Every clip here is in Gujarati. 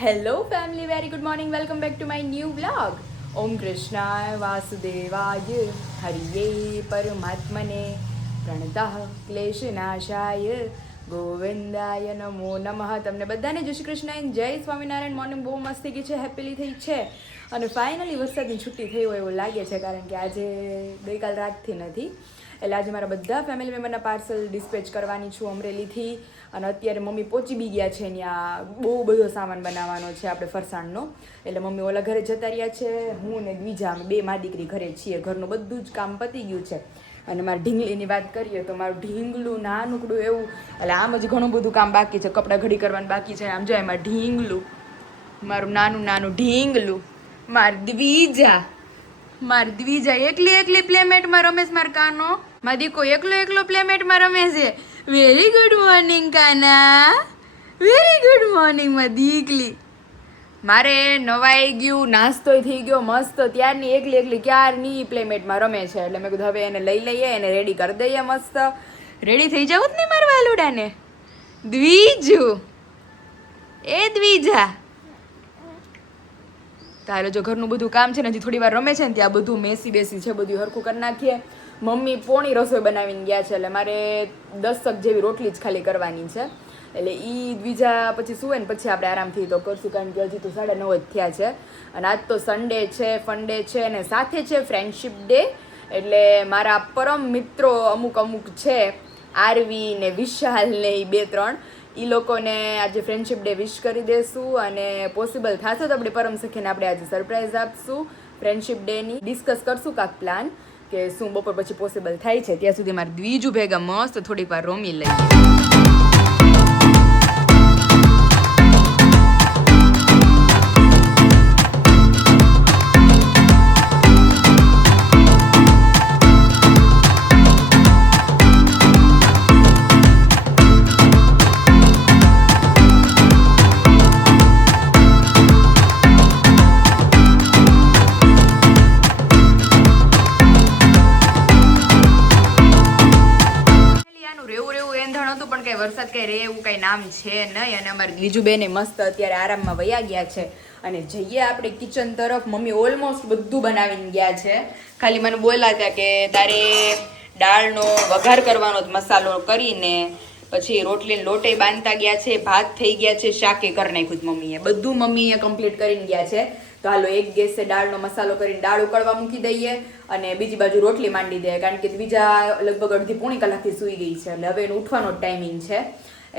Hello family, very good morning. Welcome back to my new vlog. ઓમ કૃષ્ણાય વાસુદેવાય હરિયે પરમાત્મને પ્રણતઃ ક્લેશનાશાય ગોવિંદાય નમો નમઃ. તમને બધાને જય શ્રી કૃષ્ણ, જય સ્વામિનારાયણ. મોર્નિંગ બહુ મસ્ત થઈ ગઈ છે, હેપીલી થઈ છે અને ફાઇનલી વરસાદની છુટ્ટી થઈ હોય એવું લાગે છે, કારણ કે આજે ગઈકાલ રાતથી નથી. એટલે આજે મારા બધા ફેમિલી મેમ્બરના પાર્સલ ડિસ્પેચ કરવાની છું અમરેલીથી. અને અત્યારે મમ્મી પહોંચી બી ગયા છે. ત્યાં બહુ બધો સામાન બનાવવાનો છે આપણે ફરસાણનો. એટલે મમ્મી ઓલા ઘરે જતા રહ્યા છે, હું ને દ્વિજા અમે બે મા દીકરી ઘરે છીએ. ઘરનું બધું જ કામ પતી ગયું છે. અને મારા ઢીંગલીની વાત કરીએ તો મારું ઢીંગલું નાનકડું એવું, એટલે આમ જ ઘણું બધું કામ બાકી છે. કપડાં ઘડી કરવાનું બાકી છે. આમ જો એમાં ઢીંગલું, મારું નાનું નાનું ઢીંગલું, મારી દ્વિજા એકલી પ્લેમેટમાં રમેશ. માર કાનો મારી દીકો એકલો પ્લેમેટમાં રમે છે. વેરી ગુડ મોર્નિંગ કાના, વેરી ગુડ મોર્નિંગ માં દીકલી. મારે નવાઈ ગયું, નાસ્તોય થઈ ગયો મસ્ત. ત્યારની એકલી ક્યારની પ્લેમેટમાં રમે છે. એટલે મેં કીધું હવે એને લઈ લઈએ, એને રેડી કરી દઈએ. મસ્ત રેડી થઈ જાવ ને મારા વાલુડાને. દ્વિજુ, એ દ્વિજા તારે જો ઘરનું બધું કામ છે ને, હજી થોડી વાર રમે છે ને ત્યાં બધું બેસી છે, બધું હરખું કરી નાખીએ. મમ્મી પોણી રસોઈ બનાવીને ગયા છે, એટલે મારે 10 જેવી રોટલી જ ખાલી કરવાની છે. એટલે એ બીજા પછી સુવે ને પછી આપણે આરામથી તો કરશું, કારણ કે હજી તો 9:30 જ થયા છે. અને આજ તો સન્ડે છે, ફન ડે છે, અને સાથે છે ફ્રેન્ડશિપ ડે. એટલે મારા પરમ મિત્રો અમુક છે, આરવી ને વિશાલ ને એ 2-3, એ લોકોને આજે ફ્રેન્ડશિપ ડે વિશ કરી દેશું. અને પોસિબલ થશે તો આપણે પરમ સખીને આપણે આજે સરપ્રાઈઝ આપશું ફ્રેન્ડશિપ ડેની. ડિસ્કસ કરશું કાંક પ્લાન કે શું બપોર પછી પોસિબલ થાય છે. ત્યાં સુધી મારે દ્વિજુ ભેગા મસ્ત થોડીક વાર રમી લઈએ. વરસાદ કઈ રે એવું કઈ નામ છે નહીં. અને અમારી બીજું બેને મસ્ત અત્યારે આરામમાં વયા ગયા છે. અને જઈએ આપણે કિચન તરફ. મમ્મી ઓલમોસ્ટ બધું બનાવીને ગયા છે. ખાલી મને બોલ્યા હતા કે તારે દાળનો વઘાર કરવાનો મસાલો કરીને પછી રોટલીને લોટે બાંધતા ગયા છે, ભાત થઈ ગયા છે, શાકે કરી નાખ્યું મમ્મીએ. બધું મમ્મીએ કમ્પ્લીટ કરીને ગયા છે. તો હાલો એક ગેસે દાળનો મસાલો કરીને દાળ ઉકળવા મૂકી દઈએ અને બીજી બાજુ રોટલી માંડી દઈએ, કારણ કે બીજા લગભગ અડધી પોણી કલાકથી સૂઈ ગઈ છે. એટલે હવે એનો ઉઠવાનો ટાઈમિંગ છે.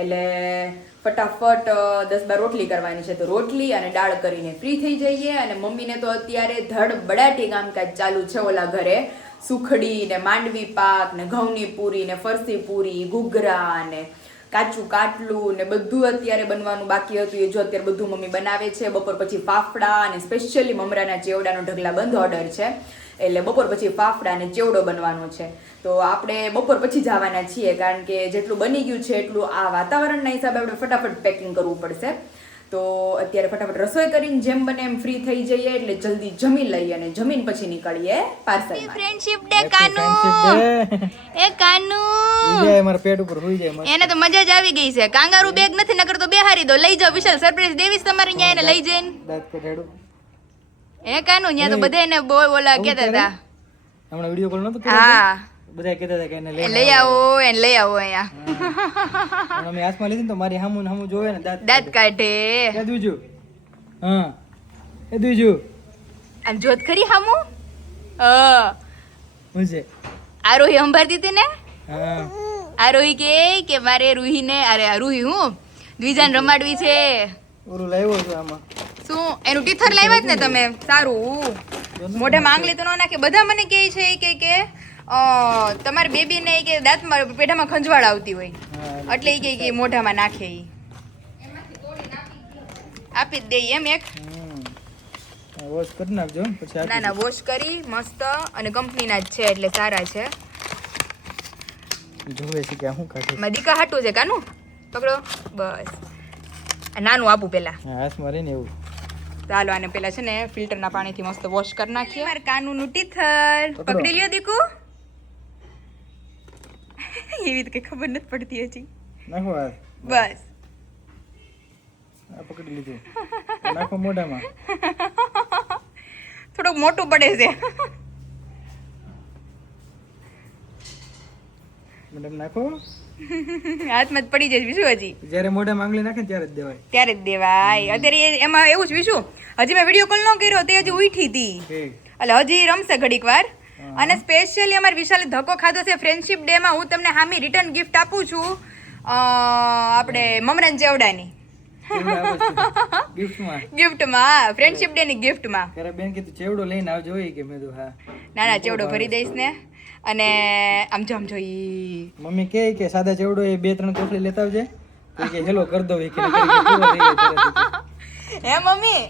એટલે ફટાફટ 10-12 રોટલી કરવાની છે. તો રોટલી અને દાળ કરીને ફ્રી થઈ જઈએ. અને મમ્મીને તો અત્યારે ધડબડાટી કામકાજ ચાલુ છે. ઓલા ઘરે સુખડી ને માંડવી પાક ને ઘઉંની પૂરી ને ફરસી પૂરી, ઘૂઘરા ને કાચું કાટલું ને બધું અત્યારે બનવાનું બાકી હતું. એ જો અત્યારે બધું મમ્મી બનાવે છે. બપોર પછી ફાફડા અને સ્પેશિયલી મમરાના ચેવડાનો ઢગલા બંધ ઓર્ડર છે. એટલે બપોર પછી ફાફડા અને ચેવડો બનવાનો છે. તો આપણે બપોર પછી જવાના છીએ, કારણ કે જેટલું બની ગયું છે એટલું આ વાતાવરણના હિસાબે આપણે ફટાફટ પેકિંગ કરવું પડશે. તો અત્યારે ફટાફટ રસોઈ કરીને જેમ બને એમ ફ્રી થઈ જઈએ, એટલે જલ્દી જમી લઈએ અને જમીન પછી નીકળીએ પાર્સલ. ફ્રેન્ડશિપ ડે કાનુ, એ કાનુ મારા પેટ ઉપર હોઈ જાય. એને તો મજા જ આવી ગઈ છે. કાંગારૂ બેગ નથી, નકર તો બેહારી દો. લઈ જાઓ વિશાલ, સરપ્રાઈઝ દેવીશ તમારે અહીંયા. એને લઈ જઈને હે કાનુ, ત્યાં તો બધા એને બહુ ઓલા કહેતા હતા. હમણાં વિડિયો કોલ નતો? હા, બધા કહેતા હતા કે એને લઈ આવો, એને લઈ આવો અહીંયા. અમે હાથમાં લીધી તો મારી હામું જોવે ને દાંત કાઢે. એ દુજુ, હા એ દુજુ આમ જોત ખરી હામુ. હું છે આરોહી સંભાળતી હતી ને. હા, આરોહી કે મારે રૂહીને, અરે રૂહી હું દ્વિજાને રમાડવી છે. ઓરું લાવ્યો છું આમાં. શું એનું ટીથર લાવ્યા જ ને તમે? સારું, મોઢામાં આંગળી તો ન નાખે. બધા મને કહે છે કે તમારી બેબીને કે દાંતમાં પેઢામાં ખંજવાળ આવતી હોય, એટલે એ કે મોઢામાં નાખે. ઈ આપી જ દઈએ એમ એક. વોશ કરી નાખજો પછી. ના વોશ કરી મસ્ત. અને કંપનીના જ છે એટલે સારા છે. જોવે છે કે હું કાઢે. મદિકા હાટું છે કાનું. પકડો બસ. નાનું આપું પેલા. હા, હાથમાં રહીને એવું. ચાલો આને પેલા છે ને ફિલ્ટરના પાણીથી મસ્ત વોશ કરી નાખીએ. મારે કાનુનું ટીથર પકડી લ્યો દીકુ. એવી તો કઈ ખબર નથી પડતી હજી. નાખો બસ આ પકડી લીધું. નાખો મોઢામાં. થોડુંક મોટું પડે છે. મેડમ નાખો. હાથમાં જ પડી જાય વિશુ. હજી જ્યારે મોઢામાં આંગળી નાખે ને ત્યારે જ દેવાય. ત્યારે જ દેવાય. અત્યારે એમાં એવું જ વિશુ, હજી મેં વિડીયો કોલ ન કર્યો તે હજી ઉઠી હતી, એટલે હજી રમશે ઘડીક વાર. અને સ્પેશિયલી અમારે વિશાલે ધક્કો ખાધો છે ફ્રેન્ડશિપ ડે માં. હું તમને હામી રિટર્ન ગિફ્ટ આપું છું આપણે મમરાન ચેવડાની ગિફ્ટમાં, ફ્રેન્ડશિપ ડે ની ગિફ્ટમાં. ત્યારે બેન કીધું ચેવડો લઈને આવજો હોય કે મેં કીધું હા. ના ના, ચેવડો ભરી દઈશ ને. અને આમ જો મમ્મી કે સાદા ચેવડો એ 2-3 કોથળી લેતા આવજે. તો કે હેલો કર દો એ કે હે મમ્મી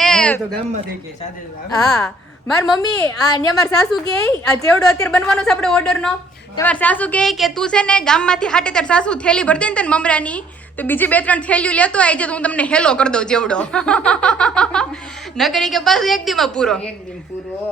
એ તો ગામમાં થઈ કે સાદે. હા, માર મમ્મી આ ને માર સાસુ કે આ ચેવડો અત્યારે બનવાનો છે આપણે ઓર્ડર નો. તે માર સાસુ કે તું છે ને ગામમાંથી હાટે તાર સાસુ થેલી ભરતી ને તને મમરાની, તો બીજી 2-3 થેલીઓ લેતો આવજે તો હું તમને હેલો કરી દઉં ચેવડો. ન કરી કે પાછું એક દીમાં પૂરો.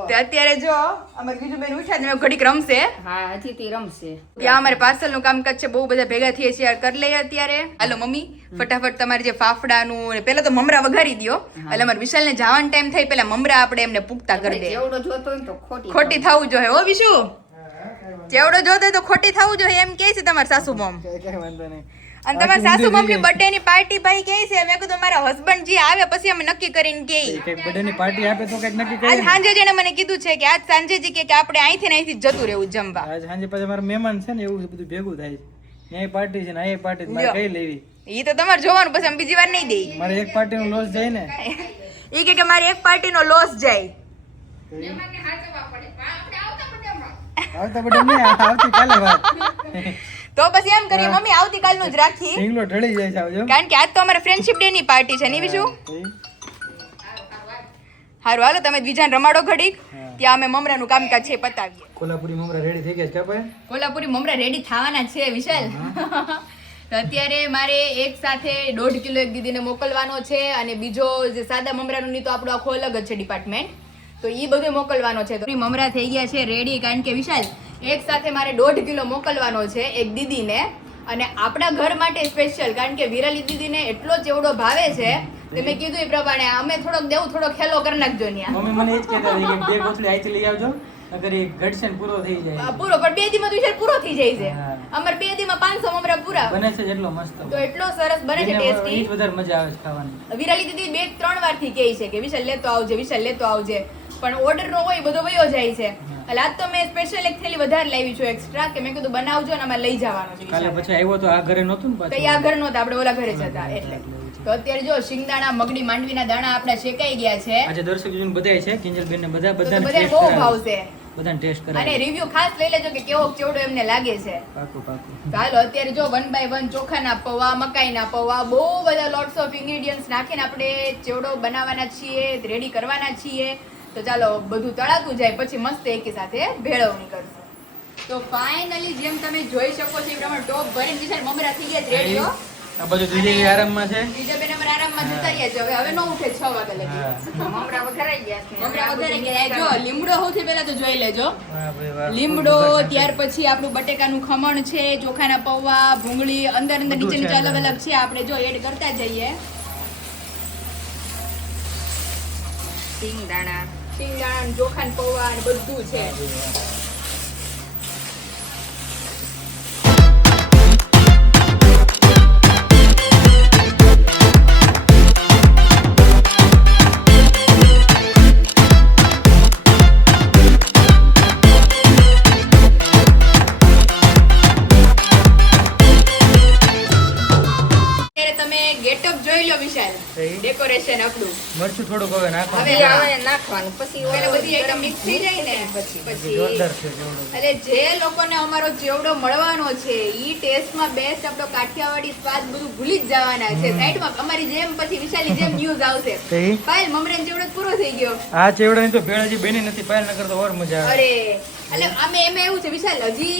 તે અત્યારે જો અમારે બીજું બેન ઉઠ્યા ને ઘડીક રમશે. હા, હજી તે રમશે. ત્યાં અમારે પાર્સલ નું કામકાજ છે, બહુ બધા ભેગા થઈએ છીએ, કરી લઈએ અત્યારે. હાલો મમ્મી ફટાફટ તમારે જે ફાફડાનું ને પેલા તો મમરા વઘારી દો, એટલે અમારે વિશાલ ને જવાનો ટાઈમ થાય પેલા મમરા આપણે એમને પૂગતા કરી દે. ચેવડો જોતો હોય તો ખોટી થવું જોઈએ હો વિશુ. ચેવડો જોતો હોય તો ખોટી થવું જોઈએ એમ કે છે તમારા સાસુ મમ. કઈ વાંધો નહીં. અને તમારા સાસુ મમ ની બર્થડે ની પાર્ટી ભાઈ કે છે. મેં કીધું મારા હસબન્ડ જી આવે પછી અમે નક્કી કરીને કે કઈક બર્થડે ની પાર્ટી આપે તો કઈક નક્કી આજ કરીએ. સાંજે જેને મને કીધું છે કે આજ સાંજે જી કે આપણે અહીંથી ને અહીંથી જતું રહેવું જમવા. આજ સાંજે પાછા મારા મહેમાન છે ને એવું બધું ભેગું થાય છે. અહીંયા પાર્ટી છે ને અહીંયા પાર્ટી મારે કઈ લેવી. ઈ તો તમારે જોવાનું, પછી અમે બીજી વાર નહીં દઈ. મારે એક પાર્ટી નો લોસ જાય ને. ઈ કે મારી એક પાર્ટી નો લોસ જાય. આવતા બડે નહીં આવતી કાલે વાત. તો પછી એમ કરીએ મમ્મી આવતીકાલનું જ રાખી, ઢીંગલો ઢળી જાય છે આવજો. કારણ કે આજ તો અમારે ફ્રેન્ડશિપ ડે ની પાર્ટી છે. નહીં વિશું? હારું હાલો તમે બીજાને રમાડો ઘડીક, ત્યાં અમે મમરાનું કામકાજ છે પતાવીએ. કોલ્હાપુરી મમરા રેડી થઈ ગયા છે કે ભાઈ? કોલ્હાપુરી મમરા રેડી થવાના છે વિશાલ. તો અત્યારે મારે એક સાથે 1.5 કિલો એક દીદીને મોકલવાનો છે, અને બીજો જે સાદા મમરાનું ની તો આપણું આખું અલગ જ છે ડિપાર્ટમેન્ટ, તો ઈ બધું મોકલવાનો છે. તો મમરા થઈ ગયા છે રેડી, કારણ કે વિશાલ એક સાથે મારે 1.5 કિલો મોકલવાનો છે એક દીદીને, અને આપણા ઘર માટે સ્પેશિયલ, કારણ કે વિરાલી દીદીને એટલો ચેવડો ભાવે છે. તો મેં કીધું એ પ્રમાણે અમે થોડોક દેવું, થોડોક ખેલો કરી નાખજો ન્યા. મમ્મી મને એ જ કહેતા હતા કે 2 કોથળી આઈથી લઈ આવજો, નકર એ ઘટશે ને પૂરો થઈ જાય. પૂરો પણ 2 દીમાં તો વિશાલ પૂરો થઈ જાય છે. હા. અમારે 2 દીમાં 500 મમરા પૂરા બને છે એટલો મસ્ત. તો એટલો સરસ બને છે, ટેસ્ટી. ઈ વધારે મજા આવે છે ખાવાની. વિરાલી દીદી 2-3 વાર થી કહે છે કે વિશાલ લેતો આવજે, વિશાલ લેતો આવજે, પણ ઓર્ડર નો હોય બધો વયો જાય છે. એટલે આજ તો મેં સ્પેશિયલ એક થેલી વધારે લાવી છું એક્સ્ટ્રા, કે મેં કીધું બનાવજો ને અમારે લઈ જવાનો છે. કાલે પછી આવ્યો તો આ ઘરે નહોતું ને તો પાછું. આ ઘર નહોતા, આપણે ઓલા ઘરે જ હતા એટલે. તો અત્યારે જો શિંગદાણા, મગડી, માંડવીના દાણા આપણા શેકાઈ ગયા છે. આજે દર્શક જન બધાય છે, કિંજલબેન ને તો બધાને બધાને ટેસ્ટ બહુ કરાવે. ભાવશે, બધાને ટેસ્ટ અને કરાવે. રિવ્યુ ખાસ લઈ લેજો કે કેવો ચેવડો એમને લાગે છે. પાકું પાકું. તો હાલો અત્યારે જો 1 by 1 ચોખાના પૌવા, મકાઈના પૌવા, બહુ બધા લોટ્સ ઓફ ઇન્ગ્રેડિયન્ટ્સ નાખીને આપણે ચેવડો બનાવવાના છીએ, રેડી કરવાના છીએ. તો ચાલો બધું તળાતું જાય પછી મસ્ત એકી સાથે ભેળવણી કરશું. તો ફાઇનલી જેમ તમે જોઈ શકો છો એ પ્રમાણે ટોપ ભરીને વિશાલ મમરા થઈ ગયા રેડી હો. આ બધું દીદી આરામમાં છે. બીજા બેન અમારા આરામમાં જતા રહ્યા છે. હવે નો ઉઠે 6 વાગે લગી. મમરા વઘારાઈ ગયા છે. મમરા વઘારી ગયા. જો લીમડો સૌથી પહેલા તો જોઈ લેજો. વાહ ભાઈ વાહ. લીમડો, ત્યાર પછી આપણું બટેકાનું ખમણ છે, ચોખાના પૌવા, ભૂંગળી, અંદર અંદર નીચે નીચે અલગ અલગ છે, આપણે જો એડ કરતા જઈએ. સિંગદાણા, શિંગદાણા, ચોખાના પૌવા અને બધું છે. ગેટઅપ જોઈ લો વિશાલ, ડેકોરેશન આપણું. મરચું થોડુંક હવે નાખવાનું. હવે હવે નાખવાનું, પછી એટલે બધી આઈટમ મિક્સ થઈ જાય ને પછી જોરદાર છે જેવડો. એટલે જે લોકોને અમારો ચેવડો મળવાનો છે ઈ ટેસ્ટમાં બેસ્ટ આપણો કાઠિયાવાડી સ્વાદ બધું ભૂલી જ જવાના છે. સાઈડમાં અમારી જેમ પછી વિશાલી જેમ ન્યૂઝ આવશે કઈ? પાયલ મમરાનો ચેવડો પૂરો થઈ ગયો. આ ચેવડાની તો ભેળ હજી બેની નથી, પાયલ નકર તો ઓર મજા આવે. અરે એટલે અમે એમાં એવું છે વિશાલ, હજી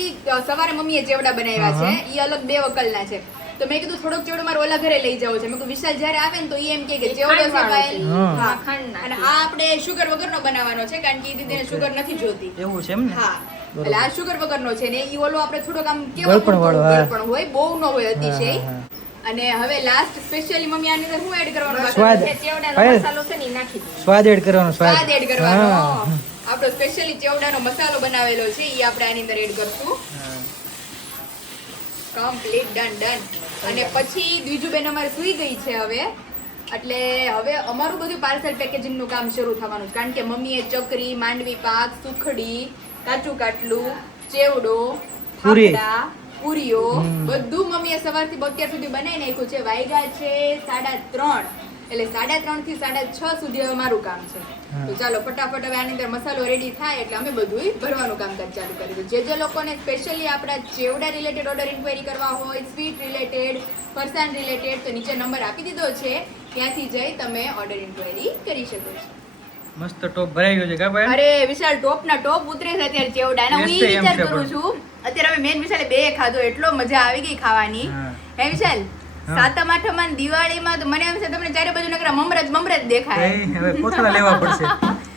સવારે મમ્મીએ ચેવડા બનાવ્યા છે, ઈ અલગ 2 વકલના છે. તો મેં કીધું થોડોક ચેવડો મારે ઓલા ઘરે લઈ જવો છે. મેં કીધું વિશાલ જ્યારે આવે ને તો ઈ એમ કે ચેવડો છે પાયલ. હા, અને આ આપણે શુગર વગરનો બનાવવાનો છે, કારણ કે ઈ દીદીને શુગર નથી જોતી. એવું છે એમ ને? હા, એટલે આ શુગર વગરનો છે ને ઈ ઓલો આપણે થોડોક આમ કેવો ગળપણ વાળો, હા. ગળપણ હોય, બહુ ન હોય અતિશય. અને હવે લાસ્ટ સ્પેશિયલી મમ્મી આની અંદર શું એડ કરવાનું બાકી સ્વાદ જે ચેવડાનો પાયલ, મસાલો છે ને ઈ નાખી દો. સ્વાદ એડ કરવાનો સ્વાદ એડ કરવાનો હા. આપણો સ્પેશિયલી ચેવડાનો મસાલો બનાવેલો છે એ આપણે આની અંદર એડ કરશું કમ્પ્લીટ ડન અને પછી બીજું બેન અમારે સુઈ ગઈ છે હવે એટલે હવે અમારું બધું પાર્સલ પેકેજિંગ નું કામ શરૂ થવાનું છે કારણ કે મમ્મીએ ચકરી માંડવી પાક સુખડી કાચું કાટલું ચેવડો પૂરી. ફાફડા પૂરીઓ બધું મમ્મીએ સવારથી અત્યાર સુધી બનાવી નાખ્યું છે વાગ્યા છે 3:30 એટલે 3:30 થી 6:30 સુધી હવે મારું કામ છે તો ચાલો ફટાફટ હવે આની અંદર મસાલો રેડી થાય એટલે અમે બધું ભરવાનું કામકાજ ચાલુ કરી દઈશું જે લોકોને સ્પેશિયલી આપણા ચેવડા રિલેટેડ ઓર્ડર ઇન્ક્વાયરી કરવા હોય સ્વીટ રિલેટેડ ફરસાણ રિલેટેડ તો નીચે નંબર આપી દીધો છે ત્યાંથી જઈ તમે ઓર્ડર ઇન્ક્વાયરી કરી શકો છો મસ્ત ટોપ ભરાઈ ગયો છે કા ભાઈ અરે વિશાલ ટોપ ના ટોપ ઉતરે છે અત્યારે ચેવડા અને હું Taste ઈ એમ વિચાર છે કરું પણ. છું અત્યારે અમે મેન વિશાલે બે ખાધો એટલો મજા આવી ગઈ ખાવાની હા. હે વિશાલ હા. સાતમ આઠમ અને દિવાળીમાં તો મને એમ છે તમને ચારે બાજુ નકરા મમરા જ દેખાય ભાઈ, હવે કોથળા લેવા પડશે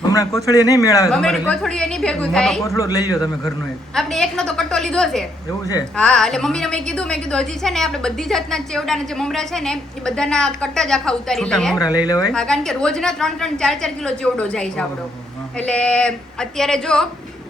હમણાં કોથળી નહીં મેળાવે મમ્મીની તમારે કોથળીઓ એની ભેગું મોટો થાય કોથળો જ લઈ લ્યો તમે ઘરનો એક આપણે એકનો તો કટ્ટો લીધો છે એવું છે હા એટલે મમ્મીને મેં કીધું હજી છે ને આપણે બધી જાતના ચેવડાના જે મમરા છે ને એ બધાના કટ્ટા જ આખા ઉતારી છૂટા લઈએ મમરા લઈ લેવાય હા કારણ કે રોજના 3-3 4-4 કિલો ચેવડો જાય છે આપણો ઓહો, હા. એટલે અત્યારે જો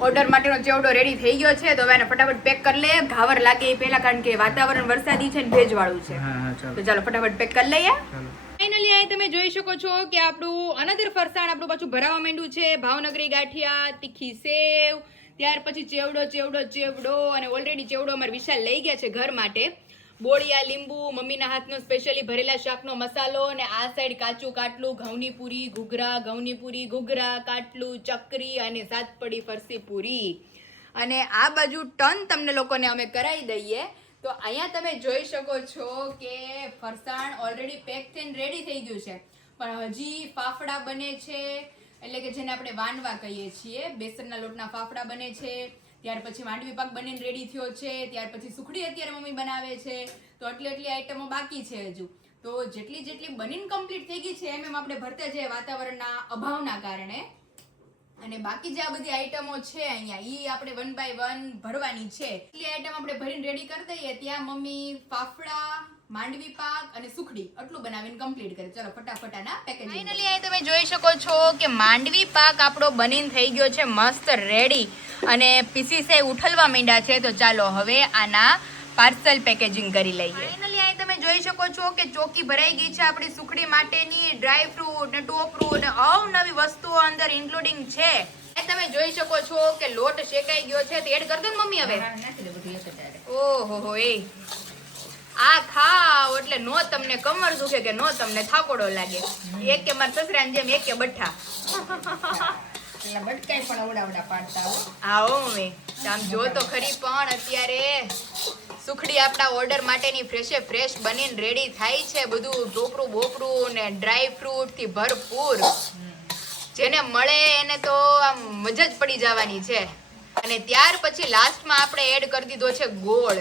ઓર્ડર માટેનો ચેવડો રેડી થઈ ગયો છે તો હવે એને ફટાફટ પેક કરી લે ઘાવર લાગે એ પહેલા કારણ કે વાતાવરણ વરસાદી છે ને ભેજવાળું છે હા હા ચાલો તો ચાલો ફટાફટ પેક કરી લઈએ ચાલો ફાઇનલી અહીં તમે જોઈ શકો છો કે આપણું અનધર ફરસાણ આપણું પાછું ભરાવા માંડ્યું છે ભાવનગરી ગાંઠિયા તીખી સેવ ત્યાર પછી ચેવડો અને ઓલરેડી ચેવડો અમારે વિશાલ લઈ ગયા છે ઘર માટે બોળિયા લીંબુ મમ્મીના હાથનો સ્પેશિયલી ભરેલા શાકનો મસાલો અને આ સાઈડ કાચું કાટલું ઘઉંની પૂરી ઘૂઘરા કાટલું ચકરી અને સાતપડી ફરસી પૂરી અને આ બાજુ ટન તમને લોકોને અમે કરાવી દઈએ તો અહીંયા તમે જોઈ શકો છો કે ફરસાણ ઓલરેડી પેક થઈને રેડી થઈ ગયું છે પણ હજી ફાફડા બને છે એટલે કે જેને આપણે વાનવા કહીએ છીએ બેસનના લોટના ફાફડા બને છે ત્યાર પછી માંડવી પાક બનીને રેડી થયો છે ત્યાર પછી સુખડી અત્યારે મમ્મી બનાવે છે તો એટલી આઈટમો બાકી છે હજુ તો જેટલી બનીને કમ્પ્લીટ થઈ ગઈ છે એમ આપણે ભરતા જઈએ વાતાવરણના અભાવના કારણે અને બાકી જે આ બધી આઈટમો છે અહીંયા ઈ આપણે 1 by 1 ભરવાની છે એટલી આઈટમ આપણે ભરીને રેડી કરી દઈએ ત્યાં મમ્મી ફાફડા માંડવી પાક અને સુખડી આટલું બનાવીને કમ્પ્લીટ કરે ચલો ફટાફટ આના પેકેજિંગ ફાઇનલી અહીં તમે જોઈ શકો છો કે માંડવી પાક આપણો બનીને થઈ ગયો છે મસ્ત રેડી અને પીસીસે ઉઠલવા માંડ્યા છે તો ચાલો હવે આના પાર્સલ પેકેજિંગ કરી લઈએ ફાઇનલી અહીં તમે જોઈ શકો છો કે ચોકી ભરાઈ ગઈ છે આપણી સુખડી માટેની ડ્રાય ફ્રૂટ ને ટોપરું ને અવનવી વસ્તુઓ અંદર ઇન્ક્લુડિંગ છે તમે જોઈ શકો છો કે લોટ શેકાઈ ગયો છે તો એડ કરી દો ને મમ્મી હવે નાખી દો બધું એક જ હારે. ઓહો એ આ ખાવ એટલે નો તમને કમર દુખે કે નો તમને થાકોડો લાગે એક કે માર સસરાને જેમ એક કે બઠ્ઠા એટલે બટકાઈ પણ અવડા પાડતા હો. આવો મમ્મી આમ જો તો ખરી પણ અત્યારે સુખડી આપણા ઓર્ડર માટેની ફ્રેશ બનીને રેડી થાય છે બધું ટોપરું બોપરું ને ડ્રાય ફ્રૂટ થી ભરપૂર જેને મળે એને તો આમ મજા જ પડી જવાની છે અને ત્યાર પછી લાસ્ટમાં આપણે એડ કરી દીધો છે ગોળ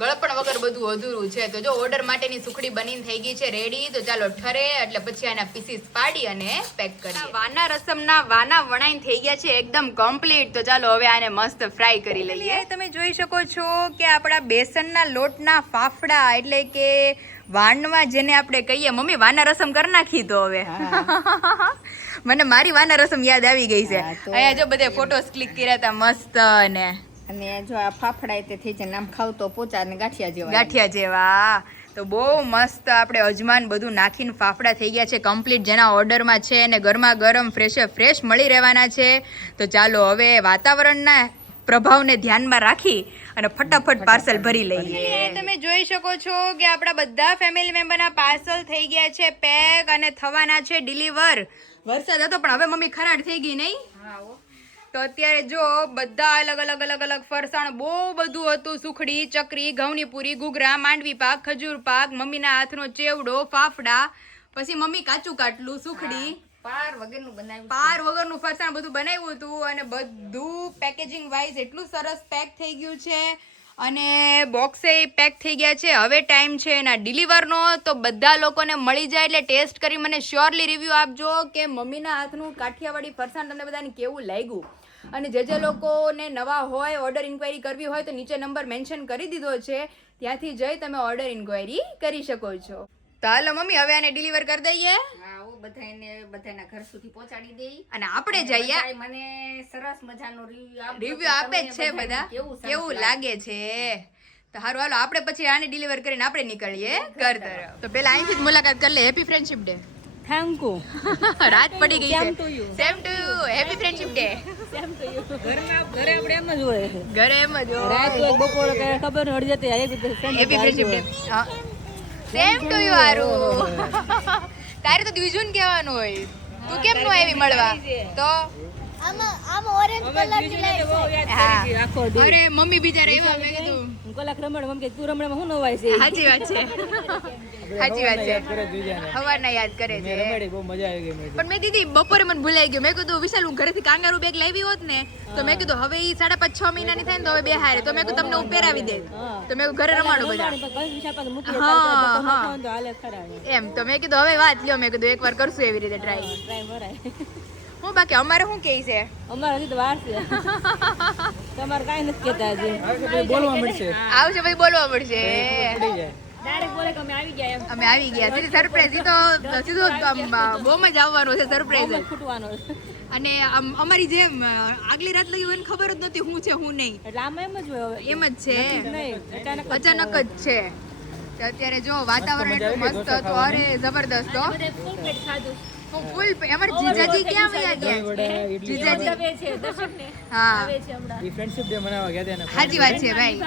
ગળપણ વગર બધું અધૂરું છે તો જો ઓર્ડર માટેની સુખડી બનીને થઈ ગઈ છે રેડી તો ચાલો ઠરે એટલે પછી આના પીસીસ પાડી અને પેક કરીએ વાના રસમના વાના વણાઈને થઈ ગયા છે એકદમ કમ્પ્લીટ તો ચાલો હવે આને મસ્ત ફ્રાય કરી લઈએ તમે જોઈ શકો છો કે આપણા બેસનના લોટના ફાફડા એટલે કે વાનવા જેને આપણે કહીએ મમ્મી વાના રસમ કરી નાખી તો હવે મને મારી વાના રસમ યાદ આવી ગઈ છે હા, તો અહીંયા જો બધે ફોટોસ ક્લિક કર્યા હતા મસ્ત અને અને જો આ ફાફડા તે થઈ જાય ને આમ ખાવ તો પોચા ને ગાંઠિયા જેવા તો બહુ મસ્ત આપણે અજમાન બધું નાખીને ફાફડા થઈ ગયા છે કમ્પ્લીટ જેના ઓર્ડરમાં છે અને ગરમા ગરમ ફ્રેશ મળી રહેવાના છે તો ચાલો હવે વાતાવરણના પ્રભાવને ધ્યાનમાં રાખી અને ફટાફટ પાર્સલ ભરી લઈએ તમે જોઈ શકો છો કે આપણા બધા ફેમિલી મેમ્બરના પાર્સલ થઈ ગયા છે પેક અને થવાના છે ડિલિવર વરસાદ હતો પણ હવે મમ્મી ખરાટ થઈ ગઈ નહીં તો અત્યારે જો બધા અલગ ફરસાણ બહુ બધું હતું સુખડી ચકરી ઘઉંની પૂરી ઘૂઘરા માંડવી પાક ખજૂર પાક મમ્મીના હાથનો ચેવડો ફાફડા પછી મમ્મી કાચું કાટલું સુખડી પાર વગરનું બનાવ્યું પાર વગરનું ફરસાણ બધું બનાવ્યું હતું અને બધું પેકેજિંગ વાઇઝ એટલું સરસ પેક થઈ ગયું છે અને બોક્સે પેક થઈ ગયા છે હવે ટાઈમ છે એના ડિલિવરનો તો બધા લોકોને મળી જાય એટલે ટેસ્ટ કરી મને શ્યોરલી રિવ્યૂ આપજો કે મમ્મીના હાથનું કાઠિયાવાડી ફરસાણ તમને બધાને કેવું લાગ્યું અને જે લોકોને નવા હોય ઓર્ડર ઇન્ક્વાયરી કરવી હોય તો નીચે નંબર મેન્શન કરી દીધો છે ત્યાંથી જઈ તમે ઓર્ડર ઇન્ક્વાયરી કરી શકો છો. તો હાલો મમ્મી હવે આને ડિલિવર કરી દઈએ હા હું બધાના ઘર સુધી પહોંચાડી દઈ. અને આપણે જઈએ. બધાય મને સરસ મજાનો રિવ્યુ આપે જ છે બધા કેવું લાગે છે. તો હારું હાલો આપણે પછી આને ડિલિવર કરીને આપણે નીકળીએ ઘર તરફ. તો પેલા અહીંથી જ મુલાકાત કરી લે. Happy friendship day. Thank you. રાત પડી ગઈ છે. Same to you. Same to you. Happy friendship day. ઘરે આપણે એમ જ હોય. ઘરે એમ જ રાત હોય બપોરે કઈ ખબર ન પડી જતી happy friendship day. Same to you હારું. તારે તો દ્વિજુન કહેવાનું હોય. તું કેમ નો આવી મળવા? તો હા. અરે મમ્મી બિચારા એવા મેં કીધું કલાક રમણ મમ્મી તું રમણમાં શું નવાય છે. સાચી વાત છે. સાચી વાત છે. સવારના યાદ કરે છે. બહુ મજા આવી ગઈ મેં. પણ મેં દીદી બપોરે મને ભૂલાઈ ગયું. મેં કીધું વિશાલ હું ઘરેથી કાંગારૂ બેગ લાવી હોત ને તો મેં કીધું હવે ઈ 5.5-6 મહિનાની થાય ને તો હવે બે હારે તો મેં કીધું તમને હું પહેરાવી દે. તો મેં ઘરે રમાડું બધા. એમ તો મેં કીધું હવે વાત લ્યો. મેં કીધું એકવાર કરશું એવી રીતે ટ્રાય. હું બાકી અમારે શું કહે છે? અમારે હજી તો વાર છે. તમારે કાંઈ નથી કહેતા હજી. બોલવા મળશે. આવશે પછી બોલવા પડશે. પડી જાય. ડાયરેક્ટ બોલે કે અમે આવી ગયા એમ. અમે આવી ગયા. સીધી સરપ્રાઈઝ. ઈ તો સીધું બોમ જ આવવાનું છે સરપ્રાઈઝ. ખૂટવાનો અને અમારી જેમ આગલી રાત લગી એને ખબર જ નથી હું છે હું નહીં. એટલે આમાં એમ જ હોય એમ જ છે. નહીં અચાનક જ છે. તો અત્યારે જો વાતાવરણ એટલું મસ્ત હતું. અરે જબરદસ્ત હો. હું ફૂલ અમાર જીજાજી ક્યાં વયા ગયા? જીજાજી હા ઈ ફ્રેન્ડશિપ ડે મનાવવા ગયા હતા ને. સાચી વાત છે ભાઈ.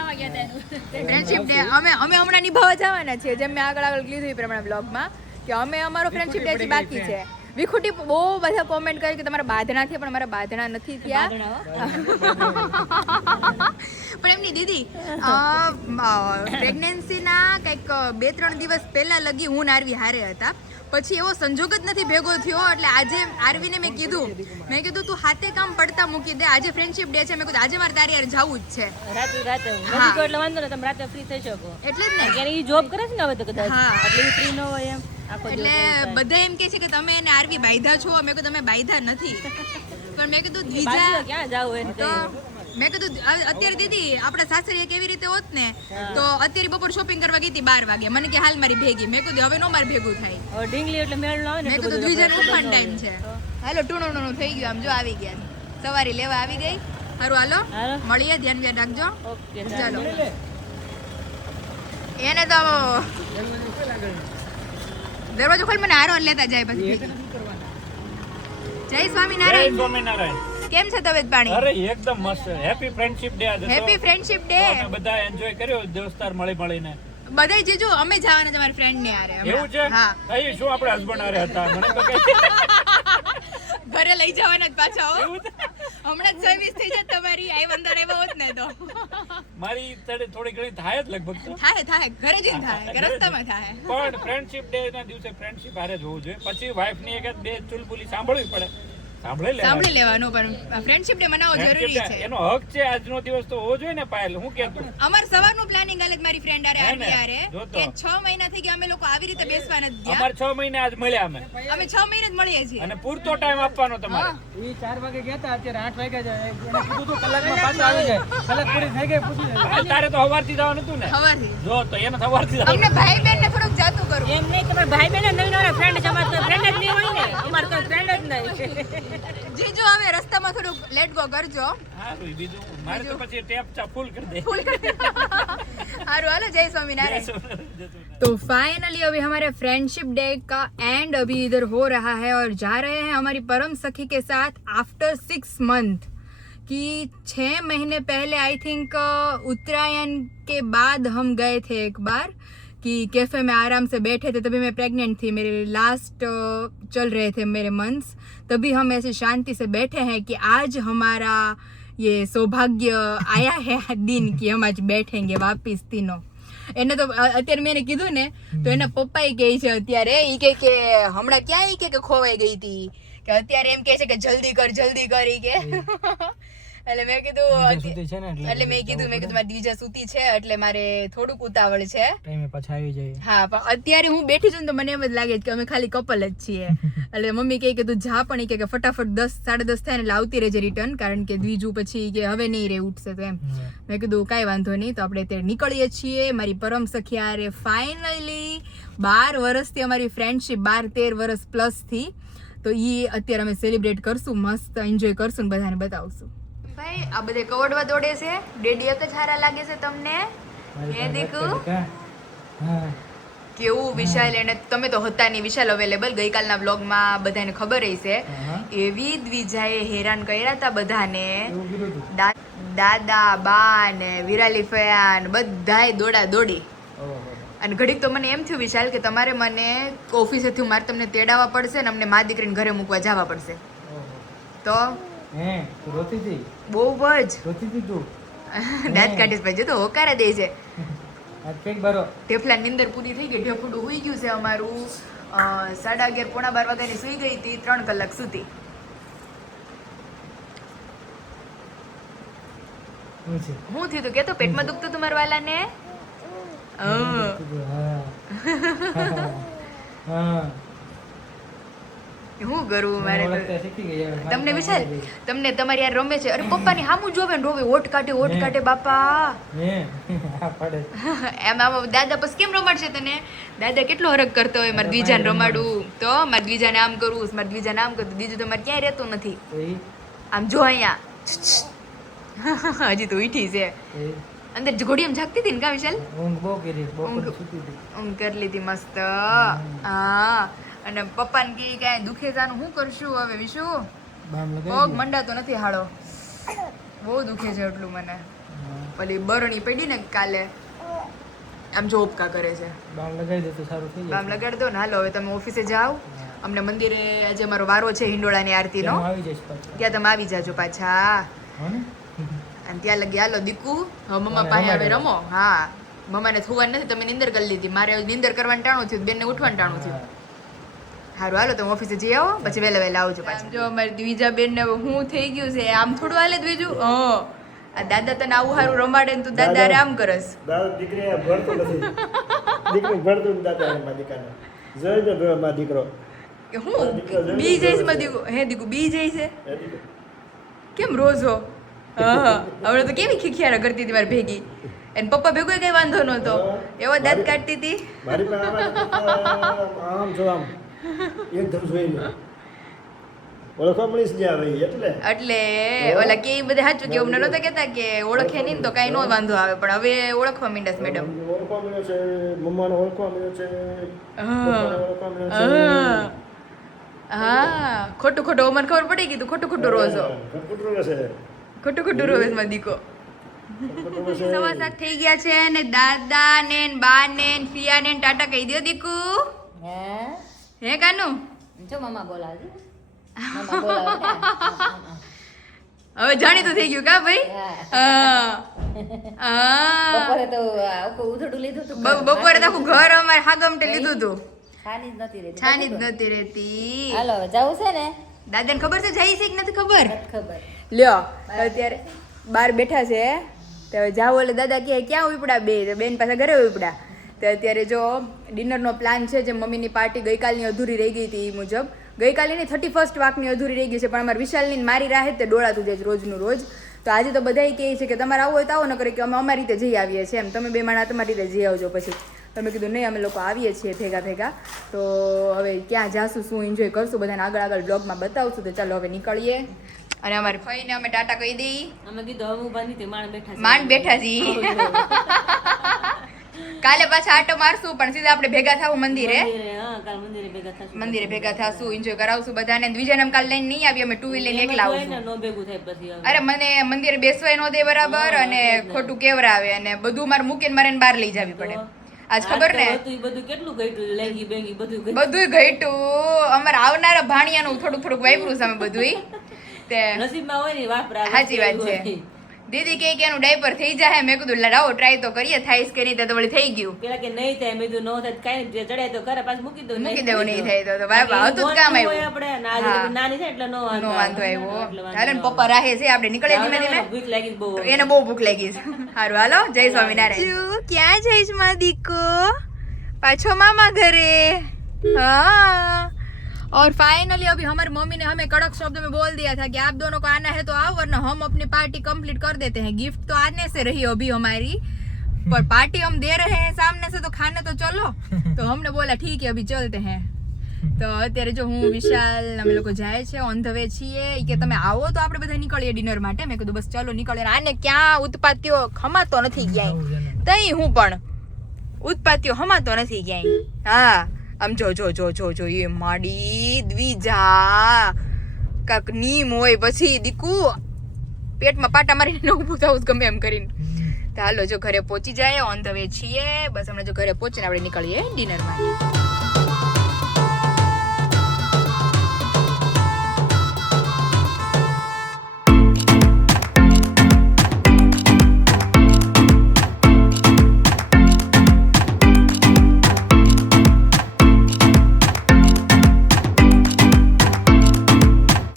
ફ્રેન્ડશિપ ડે અમે હમણાં નિભાવવા જવાના છીએ. જેમ મેં આગળ કીધું એ પ્રમાણે બ્લોગમાં કે અમે અમારો ફ્રેન્ડશિપ ડે બાકી છે. વિખુટી બહુ બધા કોમેન્ટ કરી કે તમારા બાંધણા થયા પણ અમારા બાંધણા નથી થયા. પણ એમની દીદી પ્રેગ્નન્સીના કંઈક 2-3 દિવસ પહેલા લગી હું નારવી હારે હતા. પછી એવો સંજોગ જ નથી ભેગો થયો. એટલે આજે આરવીને મેં કીધું તું હાથે કામ પડતા મૂકી દે. આજે ફ્રેન્ડશિપ ડે છે. મેં કીધું આજે મારે તારી યાર જવું જ છે. રાતે એટલે વાંધો ને તમે રાતે ફ્રી થઈ શકો. એટલે જ ને ત્યારે ઈ જોબ કરે છે ને હવે તો કદાચ. હા. એટલે ઈ ફ્રી ન હોય એમ. એટલે બધા એમ કહે છે કે તમે એને આરવી બાંધ્યા છો. મેં કીધું તમે બાંધ્યા નથી. પણ મેં કીધું દ્વિજા ક્યાં જાવ એને તો મેં કીધું અત્યારે દીદી આપણા સાસરીએ કેવી રીતે હોત ને તો અત્યારે બપોર શોપિંગ કરવા ગઈ હતી 12 વાગે. મને કે હાલ મારી ભેગી. મેં કીધું હવે નો મારે ભેગું થાય. હવે ઢીંગલી એટલે મેળ ન આવે ને. મેં કીધું દ્વિજાનો ઉપવાન ટાઈમ છે. હાલો ટૂણું થઈ ગયું. આમ જો આવી ગયા. સવારી લેવા આવી ગઈ. સારું હાલો મળીએ. ધ્યાન રાખજો. ઓકે ચાલો. એને તો દરવાજો ખોલ મને હારો લેતા જાય પછી. જય સ્વામિનારાયણ. સ્વામિનારાયણ. કેમ છે તબિયત પાણી? અરે એકદમ મસ્ત. હેપી ફ્રેન્ડશિપ ડે આજે. Happy friendship day. અમે બધા એન્જોય કર્યો દોસ્તાર મળીને. બધાય જીજુ અમે જવાના તમારા ફ્રેન્ડ ને હારે. એવું છે? હા. કઈ શું આપણે હસબન્ડ હારે હતા? મને તો કઈ ઘરે લઈ જવાના જ પાછા હો. હમણાં જ સર્વિસ થઈ જાય તમારી. આઈ અંદર એવો હોત ને તો મારી તડે થોડી ઘણી થાય જ લગભગ તો. થાય ઘરે જઈને થાય કે રસ્તામાં થાય. પણ ફ્રેન્ડશિપ ડે ના દિવસે ફ્રેન્ડશિપ હારે જ હોવું જોઈએ. પછી વાઈફ ની એક બે ચુલબુલી સાંભળવી પડે. સાંભળી લેવાનું. પણ ફ્રેન્ડશિપ ડે મનાવવો જરૂરી છે. એનો હક છે. આજનો દિવસ તો હોવો જોઈએ ને પાયલ. હું કહેતું અમાર સવારનું પ્લાનિંગ હાલે મારી ફ્રેન્ડ આરે હે ને? આરવી આરે જો તો. કે 6 મહિના થઈ ગયા અમે લોકો આવી રીતે બેસવા નથી ગયા. અમારે 6 મહિને આજ મળ્યા અમે. અમે 6 મહિને જ મળીએ છીએ. અને પૂરતો ટાઈમ આપવાનો તમારે. ઈ 4 વાગે ગયા હતા. અત્યારે 8 વાગ્યા છે. એને કીધું તો કલાકમાં પાછા આવી જાય. કલાક પૂરી થઈ ગઈ પૂછી જાય. તારે તો સવારથી જવાનું હતું ને. સવારથી જો તો એને સવારથી જવાનું. અમને ભાઈ બેન ને થોડુંક જાતું કરવું. એમ નહીં તમારા ભાઈ બહેન નવીન વાળા ફ્રેન્ડ છે. અમારે તો ફ્રેન્ડ જ નહીં હોય ને. અમારે કોઈ ફ્રેન્ડ જ નહીં. જીજુ હવે રસ્તામાં થોડુંક લેટ ગો કરજો. હારું બીજું મારે તો પછી ટેપ ચા ફૂલ કરી દે. हारो हालो जय स्वामीनारायण। तो फाइनली अभी हमारे फ्रेंडशिप डे का एंड अभी इधर हो रहा है और जा रहे हैं हमारी परम सखी के साथ आफ्टर 6 मंथ कि 6 महीने पहले आई थिंक उत्तरायण के बाद हम गए थे एक बार कि कैफे में आराम से बैठे थे। तभी मैं प्रेग्नेंट थी, मेरे लास्ट चल रहे थे मेरे मंथ्स, तभी हम ऐसे शांति से बैठे हैं कि आज हमारा ये सौभाग्य आया है दिन कि हम आज बैठेंगे वापिस तीनों। એને તો અત્યારે મેં કીધું ને તો એના પપ્પા કહે છે અત્યારે ઈ કે હમણાં ક્યાં ઈ કે ખોવાઈ ગઈ હતી કે અત્યારે એમ કહે છે કે જલ્દી કર ઈ કે એટલે મેં બીજા કીધું સુધી છે ને એટલે મેં કીધું મારી દ્વિજા સૂતી છે એટલે મારે થોડુંક ઉતાવળ છે. ટાઈમે પાછા આવી જાય. હા પણ અત્યારે હું બેઠી છું ને તો મને એમ જ લાગે છે કે અમે ખાલી કપલ જ છીએ. એટલે મમ્મી કહે કે તું જા, પણ ઈ કે ફટાફટ 10 10:30 થાય ને એટલે આવતી રહેજે રિટર્ન, કારણ કે દ્વિજુ પછી કે હવે નહીં રે ઉઠશે તો એમ. મેં કીધું કાંઈ વાંધો નહીં, તો આપણે અત્યારે નીકળીએ છીએ. મારી પરમ સખી હારે ફાઇનલી 12 વર્ષથી અમારી ફ્રેન્ડશિપ 12-13 વર્ષ પ્લસ થી, તો ઈ અત્યારે અમે સેલિબ્રેટ કરશું, મસ્ત એન્જોય કરશું ને બધાને બતાવશું. ભાઈ આ બધે કવડવા દોડે છે, ડેડી એક જ હારા લાગે છે તમને? એ દેખો કેવું વિશાલ, એને તમે તો હતા નહીં વિશાલ અવેલેબલ ગઈકાલના વ્લોગમાં બધાને ખબર હશે. એવી દ્વિજાએ હેરાન કર્યા હતા બધાને, દાદા બા ને વિરાલી ફયાન બધાય દોડા દોડી. અને ઘડીક તો મને એમ થયું વિશાલ કે તમારે મને ઓફિસેથી મારે તમને તેડાવવા પડશે ને અમને મા દીકરીને ઘરે મૂકવા જવા પડશે. તો રોતી હતી બહુ જ રોતી હતી તું. દાંત કાઢીશ પછી તો હોકારા દે છે. આ કેક બારો ઢેફલા નિંદર પૂરી થઈ ગઈ, ઢેફુડું હોઈ ગયું છે અમારું. 11:30 પોણા 12 વાગ્યાની સુઈ ગઈ હતી, 3 કલાક સુધી. હું થયું તું કેતો પેટમાં દુખતું તું મારા વાલાને? શું કરું મારે તમને વિશાલ, તમને તમારી યાર રમે છે. અરે પપ્પાની સામું જોવે ને રોવે, ઓટ કાઢે બાપા. એમ આમ દાદા પછી કેમ રમાડશે તને? દાદા કેટલો હરક કરતો હોય મારા દ્વિજાને રમાડું તો, મારા દ્વિજાને આમ કરવું, મારા દ્વિજાને આમ કરતું. બીજું તો મારે ક્યાંય રહેતું નથી. આમ જો અહીંયા હજી તો ઉઠી છે અંદર ઘોડી એમ જાગતી હતી ને કા વિશાલ? ઊંઘ કરી લીધી મસ્ત. હા અને પપ્પાને કે કાંઈ દુખે જાનું શું કરશું હવે વિશુ? પગ મંડાતો નથી હાડો, બહુ દુખે છે એટલું મને. પેલી બરણી પડી ને કાલે આમ જો ઉપકા કરે છે. બામ લગાડી દે તો સારું થઈ જાય. બામ લગાડી દો ને. હાલો હવે તમે ઓફિસે જાઓ, અમને મંદિરે આજે અમારો વારો છે હિંડોળાની આરતીનો, આવી જઈશ પાછું. ત્યાં તમે આવી જાજો પાછા. અને ત્યાં લગી હાલો દીકુ હવે મમ્મા પાસે હવે રમો. હા મમ્માને થવાનું નથી, તમે નિંદર કરી લીધી, મારે નિંદર કરવાનું ટાણું થયું, બેનને ઉઠવાનું ટાણું થયું. સારું હાલો તમે ઓફિસે જઈ આવો, પછી વહેલા વહેલા આવજો પાછા. જો અમારી દ્વિજા બેન ને હું થઈ ગયું છે આમ થોડું હાલે દ્વિજુ. આ દાદા તને આવું સારું રમાડે ને તું દાદા અરે આમ કરસ. દીકરી ભણતો નથી, દીકરી ભણતો નથી દાદા મારા દીકરાને જોઈ જો મારા દીકરો હું બી જઈશ માં દીકુ? હે દીકુ બી જઈ છે કેમ રોજો? હવે તો કેવી ખીખિયારા કરતી હતી મારી ભેગી, એને પપ્પા ભેગો કઈ વાંધો નતો, એવો દાંત કાઢતી હતી. મારી પાસે આમ જો આમ એકદમ જોઈ ઓળખવા મળીશ જ્યાં રહી એટલે ઓલા કે બધા સાચું કે અમને નહોતા કહેતા કે ઓળખે નહીં ને તો કાંઈ નો વાંધો આવે, પણ હવે ઓળખવા માંડ્યા છે મેડમ. ઓળખવા મળ્યો છે, મમ્માને ઓળખવા મળ્યો છે, પપ્પાને ઓળખવા મળ્યો છે. હા ખોટું ખોટું મને ખબર પડી ગઈ તું ખોટું ખોટું રોજો, ખોટું ખોટું રોવે માં દીકો. 7:15 થઈ ગયા છે ને દાદા ને બા ને ફિયા ને ટાટા કહી દો દીકુ. હે કાનુ જો મમ્મા બોલાવે હવે જાણીતું થઈ ગયું કા ભાઈ? બપોરે તો ઉધડું લીધું હતું, બપોરે તો આખું ઘર અમારે હાગમટે લીધું હતું, છાની જ નથી રહેતી. છાની જ નથી રહેતી. હાલો જવું છે ને? દાદાને ખબર છે જઈ છે કે નથી ખબર? ખબર લ્યો અત્યારે બહાર બેઠા છે તો જાઓ એટલે દાદા કહે ક્યાં ઉપડા બે, બેન પાસે ઘરે ઉપડા. તો અત્યારે જો ડિનરનો પ્લાન છે, જે મમ્મીની પાર્ટી ગઈકાલની અધૂરી રહી ગઈ હતી એ મુજબ, ગઈકાલની 31st વાકની અધૂરી રહી ગઈ છે, પણ અમારા વિશાલની મારી રાહે તે ડોળાતું જાય રોજનું રોજ. તો આજે તો બધાય કહે છે કે તમારે આવું હોય તો આવો, ન કરે કે અમે અમારી રીતે જઈ આવીએ છીએ એમ, તમે બે માણા તમારી રીતે જઈ આવજો. પછી તમે કીધું નહીં અમે લોકો આવીએ છીએ ભેગા ભેગા. તો હવે ક્યાં જાશું, શું એન્જોય કરશું, બધાને આગળ આગળ બ્લોગમાં બતાવશું. તો ચાલો હવે નીકળીએ. અને અમારે ફઈને અમે ટાટા કહી દઈ, અમે કીધું હવે ઊભા નથી, માંડ બેઠા છીએ. કાલે પાછા આટો મારશું, પણ સીધા આપણે ભેગા થાવું મંદિરે. મંદિરે ભેગા થાશું, એન્જોય કરાવશું બધાને. દ્વિજાને કાલે લઈને નહીં આવી, અમે 2 વ્હીલ લઈને એકલા આવશું. અરે મને મંદિરે બેસવાય ન દે બરાબર, અને ખોટું કેવરાવે, અને બધું મારે મૂકીને મારે બહાર લઈ જવી પડે. આજ ખબર ને બધું કેટલું ગઈટું, લેંગી બેંગી બધું ઘટ્યું. અમારે આવનારા ભાણિયાનું થોડુંક વાપરું છે અમે બધું. તે નસીબમાં હોય ને વાપરા. સાચી વાત છે. દીદી કે એનું ડાયપર થઈ જાય મેં કીધું લાવો ટ્રાય તો કરીએ થાય કે નહીં તો વળી થઈ ગયું પેલા કે નહીં થાય મેં કીધું નો થાય કાંઈ નહીં ચડાય તો ખરા પાછું મૂકી દો મૂકી દેવું નહીં થાય તો બાપા હતું જ કામ આવ્યું આપણે ના નાની છે એટલે નો નો વાંધો આવ્યો હાલો ને પપ્પા રાહે છે આપણે નીકળે ધીમે ધીમે ભૂખ લાગી બહુ તો એને બહુ ભૂખ લાગી છે સારું હાલો જય સ્વામિનારાયણ ક્યાં જઈશ માં દીકો પાછો मामा घरे हाँ और फाइनली अभी हमारी मम्मी ने हमें कड़क शब्द में बोल दिया था कि आप दोनों को आना है तो आओ वरना हम अपनी पार्टी कंप्लीट कर देते हैं गिफ्ट तो आने से रही अभी हमारी पर पार्टी हम दे रहे हैं सामने से तो खाने तो चलो तो हमने बोला ठीक है अभी चलते हैं તો અત્યારે જો હું વિશાલ અમે લોકો જાય છે ઓન ધ વે છીએ ઈ કે તમે આવો તો આપણે બધા નીકળીએ ડિનર માટે મેં કીધું બસ ચાલો નીકળીએ આને ક્યાં ઉત્પાત્યો ખમાતો નથી ક્યાંય તઈ હું પણ ઉત્પાત્યો હમાતો નથી ક્યાંય હા આમ જો જો જો જો જો એ માડી દ્વિજા કાક નીમ હોય પછી દીકુ પેટમાં પાટા મારીને ન ઊભું થવું ગમે એમ કરીને તો હાલો જો ઘરે પહોંચી જાય ઓન ધ વે છીએ બસ હમણાં જો ઘરે પહોંચીને આપણે નીકળીએ ડિનર માટે